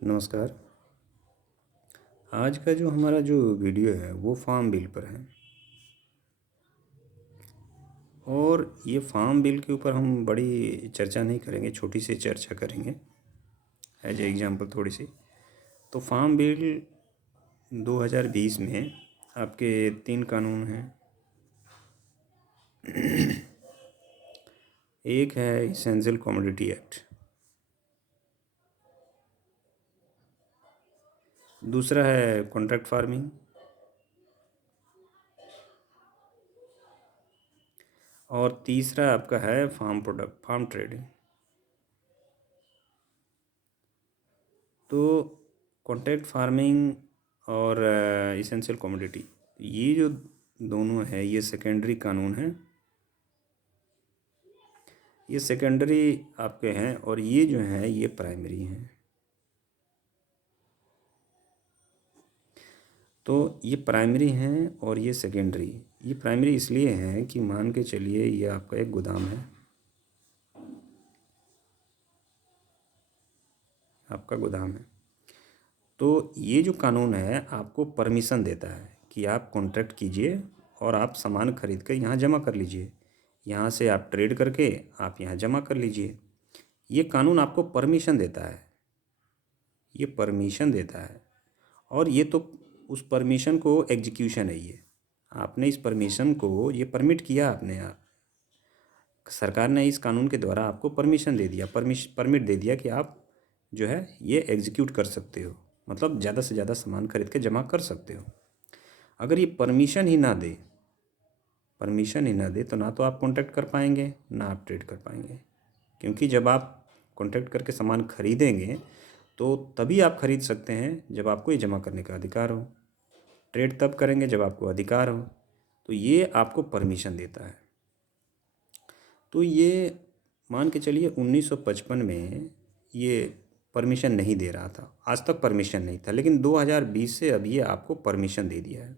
नमस्कार। आज का जो हमारा जो वीडियो है वो फार्म बिल पर है और ये फार्म बिल के ऊपर हम बड़ी चर्चा नहीं करेंगे, छोटी सी चर्चा करेंगे एज एग्जांपल थोड़ी सी। तो फार्म बिल 2020 में आपके 3 कानून हैं। एक है इसेंशियल कमोडिटी एक्ट, दूसरा है कॉन्ट्रैक्ट फार्मिंग और तीसरा आपका है फार्म ट्रेडिंग। तो कॉन्ट्रैक्ट फार्मिंग और इसेंशियल कमोडिटी, ये जो दोनों है ये सेकेंडरी कानून हैं। ये सेकेंडरी आपके हैं और ये जो हैं ये प्राइमरी हैं। तो ये प्राइमरी हैं और ये सेकेंडरी। ये प्राइमरी इसलिए हैं कि मान के चलिए ये आपका एक गोदाम है, आपका गोदाम है। तो ये जो कानून है आपको परमिशन देता है कि आप कॉन्ट्रैक्ट कीजिए और आप सामान खरीद कर यहाँ जमा कर लीजिए, यहाँ से आप ट्रेड करके आप यहाँ जमा कर लीजिए। ये कानून आपको परमिशन देता है, ये परमिशन देता है। और ये तो उस परमिशन को एग्जीक्यूशन है। ये आपने इस परमिशन को, ये परमिट किया आपने, आप सरकार ने इस कानून के द्वारा आपको परमिशन दे दिया, परमिट दे दिया कि आप जो है ये एग्जीक्यूट कर सकते हो, मतलब ज़्यादा से ज़्यादा सामान खरीद के जमा कर सकते हो। अगर ये परमिशन ही ना दे तो ना तो आप कॉन्ट्रैक्ट कर पाएंगे ना आप ट्रेड कर पाएंगे। क्योंकि जब आप कॉन्ट्रैक्ट करके सामान खरीदेंगे तो तभी आप खरीद सकते हैं जब आपको ये जमा करने का अधिकार हो। ट्रेड तब करेंगे जब आपको अधिकार हो। तो ये आपको परमिशन देता है। तो ये मान के चलिए 1955 में ये परमिशन नहीं दे रहा था, आज तक परमिशन नहीं था, लेकिन 2020 से अब ये आपको परमिशन दे दिया है।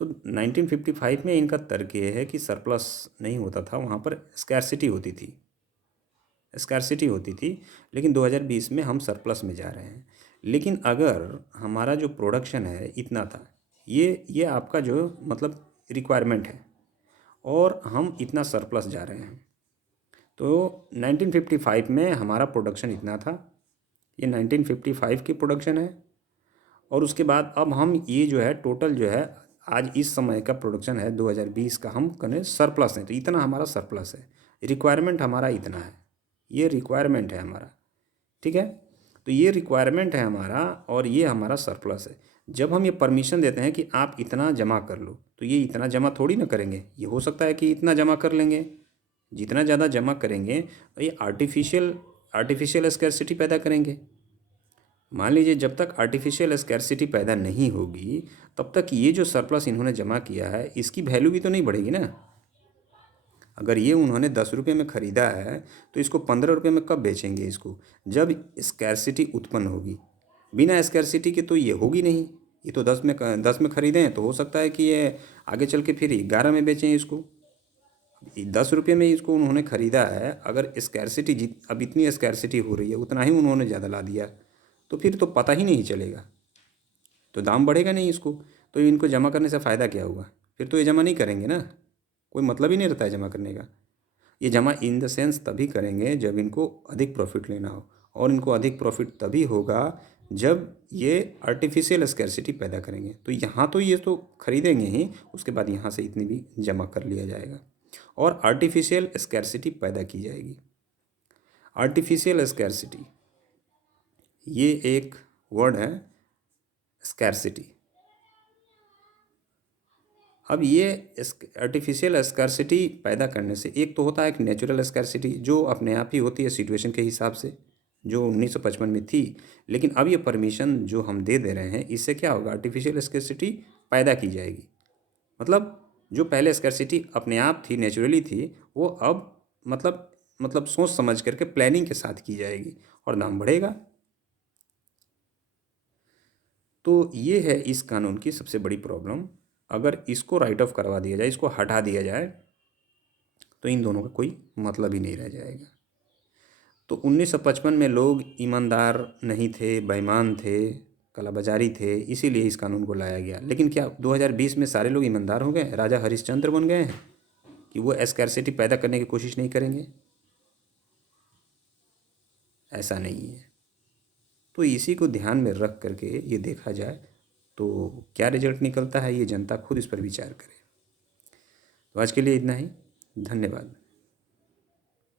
तो 1955 में इनका तर्क ये है कि सरप्लस नहीं होता था, वहाँ पर स्कैरसिटी होती थी। लेकिन 2020 में हम सरप्लस में जा रहे हैं। लेकिन अगर हमारा जो प्रोडक्शन है इतना था, ये आपका जो मतलब रिक्वायरमेंट है, और हम इतना सरप्लस जा रहे हैं। तो 1955 में हमारा प्रोडक्शन इतना था, ये 1955 की प्रोडक्शन है। और उसके बाद अब हम ये जो है टोटल जो है आज इस समय का प्रोडक्शन है 2020 का, हम करें सरप्लस है। तो इतना हमारा सरप्लस है, रिक्वायरमेंट हमारा इतना है, ये रिक्वायरमेंट है हमारा। ठीक है। तो ये रिक्वायरमेंट है हमारा और ये हमारा सरप्लस है। जब हम ये परमिशन देते हैं कि आप इतना जमा कर लो, तो ये इतना जमा थोड़ी ना करेंगे। ये हो सकता है कि इतना जमा कर लेंगे, जितना ज़्यादा जमा करेंगे ये आर्टिफिशियल स्कैरसिटी पैदा करेंगे। मान लीजिए जब तक आर्टिफिशियल स्कैरसिटी पैदा नहीं होगी तब तक ये जो सरप्लस इन्होंने जमा किया है इसकी वैल्यू भी तो नहीं बढ़ेगी ना। अगर ये उन्होंने 10 रुपये में ख़रीदा है तो इसको 15 रुपये में कब बेचेंगे इसको, जब स्कैरसिटी उत्पन्न होगी। बिना स्कैरसिटी के तो ये होगी नहीं। ये तो 10 में ख़रीदे हैं तो हो सकता है कि ये आगे चल के फिर 11 में बेचें इसको। 10 रुपये में इसको उन्होंने ख़रीदा है, अगर स्कैरसिटी अब इतनी स्कैरसिटी हो रही है उतना ही उन्होंने ज़्यादा ला दिया तो फिर तो पता ही नहीं चलेगा, तो दाम बढ़ेगा नहीं इसको। तो इनको जमा करने से फ़ायदा क्या होगा, फिर तो ये जमा नहीं करेंगे ना, कोई मतलब ही नहीं रहता है जमा करने का। ये जमा इन द सेंस तभी करेंगे जब इनको अधिक प्रॉफिट लेना हो, और इनको अधिक प्रॉफिट तभी होगा जब ये आर्टिफिशियल स्कैरसिटी पैदा करेंगे। तो यहाँ तो ये तो खरीदेंगे ही, उसके बाद यहाँ से इतनी भी जमा कर लिया जाएगा और आर्टिफिशियल स्कैरसिटी पैदा की जाएगी। आर्टिफिशियल स्कैरसिटी ये एक वर्ड है, स्कैरसिटी। अब ये आर्टिफिशियल स्कैरसिटी पैदा करने से एक तो होता है एक नेचुरल स्कैरसिटी जो अपने आप ही होती है सिचुएशन के हिसाब से, जो 1955 में थी। लेकिन अब ये परमिशन जो हम दे रहे हैं इससे क्या होगा, आर्टिफिशियल स्कैरसिटी पैदा की जाएगी। मतलब जो पहले स्कैरसिटी अपने आप थी, नेचुरली थी, वो अब मतलब सोच समझ करके प्लानिंग के साथ की जाएगी और दाम बढ़ेगा। तो ये है इस कानून की सबसे बड़ी प्रॉब्लम। अगर इसको राइट ऑफ करवा दिया जाए, इसको हटा दिया जाए, तो इन दोनों का कोई मतलब ही नहीं रह जाएगा। तो 1955 में लोग ईमानदार नहीं थे, बेईमान थे, कालाबाजारी थे, इसीलिए इस कानून को लाया गया। लेकिन क्या 2020 में सारे लोग ईमानदार हो गए, राजा हरिश्चंद्र बन गए हैं कि वो स्कैर्सिटी पैदा करने की कोशिश नहीं करेंगे? ऐसा नहीं है। तो इसी को ध्यान में रख करके ये देखा जाए तो क्या रिजल्ट निकलता है, ये जनता खुद इस पर विचार करे। तो आज के लिए इतना ही। धन्यवाद।